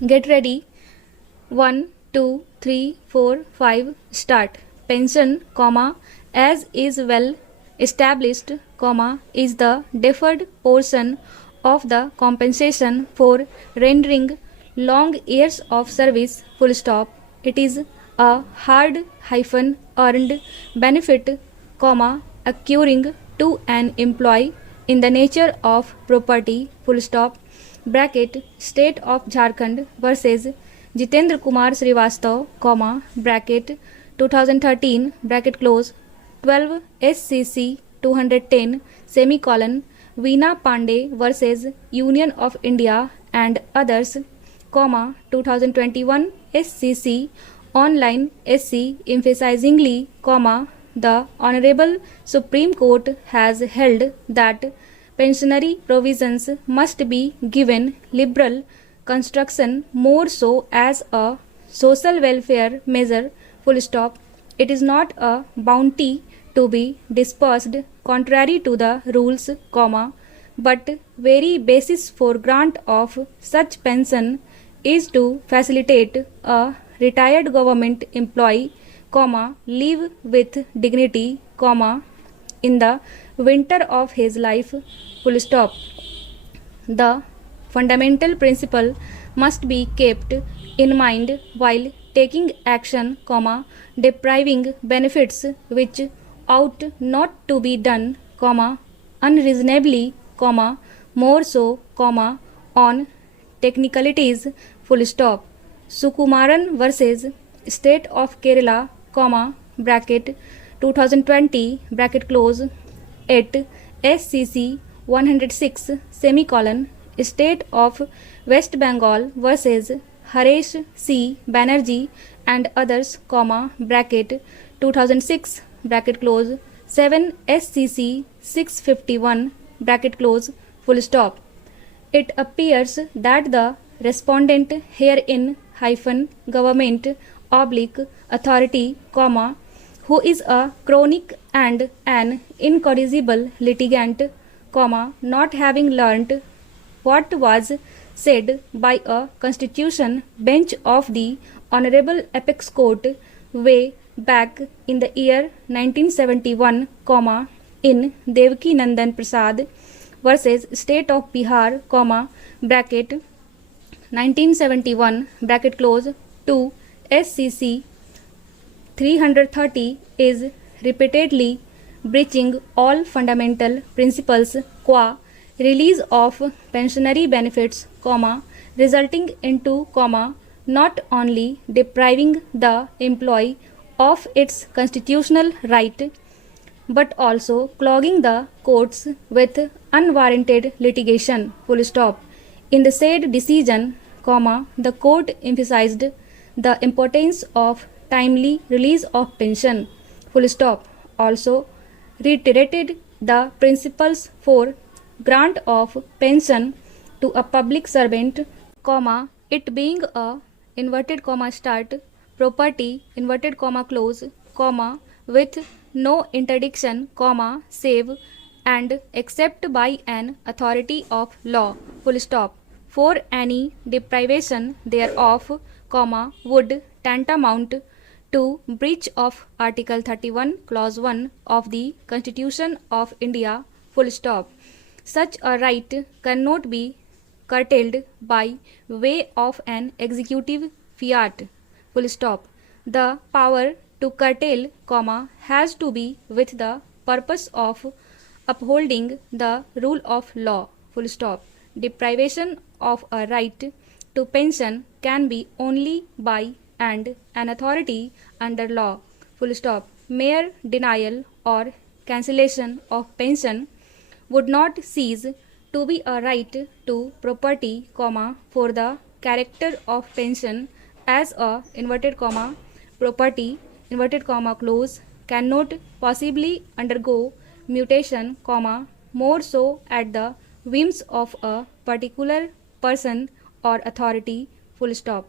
Get ready. 1, 2, 3, 4, 5. Start. Pension, as is well established, is the deferred portion of the compensation for rendering long years of service. Full stop. It is a hard hyphen earned benefit, accruing to an employee in the nature of property. Full stop. Bracket. State of Jharkhand versus Jitendra Kumar Srivastav, bracket 2013, bracket close. 12 SCC 210, semicolon. Veena Pandey versus Union of India and others, 2021 SCC online SC, emphasizingly, the Honorable Supreme Court has held that pensionary provisions must be given liberal construction, more so as a social welfare measure. Full stop. It is not a bounty to be dispersed contrary to the rules, but very basis for grant of such pension is to facilitate a retired government employee, live with dignity, in the winter of his life. Full stop. The fundamental principle must be kept in mind while taking action, depriving benefits which ought not to be done, unreasonably, more so, on technicalities. Full stop. Sukumaran versus State of Kerala, bracket 2020, bracket close. 8 SCC 106, semicolon. State of West Bengal versus Haresh C. Banerjee and others, bracket 2006, bracket close. 7 SCC 651, bracket close. Full stop. It appears that the respondent herein hyphen government oblique authority, who is a chronic and an incorrigible litigant, not having learnt what was said by a constitution bench of the Honorable Apex Court way back in the year 1971, in Devaki Nandan Prasad versus State of Bihar, bracket 1971, bracket close. 2 SCC 330 is repeatedly breaching all fundamental principles, qua release of pensionary benefits, resulting into, not only depriving the employee of its constitutional right, but also clogging the courts with unwarranted litigation. Full stop. In the said decision, the court emphasized the importance of timely release of pension. Full stop. Also reiterated the principles for grant of pension to a public servant, it being a inverted comma start property inverted comma close, with no interdiction, save and except by an authority of law. Full stop. For any deprivation thereof, would tantamount to breach of Article 31, Clause 1 of the Constitution of India. Full stop. Such a right cannot be curtailed by way of an executive fiat. Full stop. The power to curtail, has to be with the purpose of upholding the rule of law. Full stop. Deprivation of a right to pension can be only by and an authority under law. Full stop. Mere denial or cancellation of pension would not cease to be a right to property, for the character of pension as a inverted comma property inverted comma close cannot possibly undergo mutation, more so at the whims of a particular person or authority. Full stop.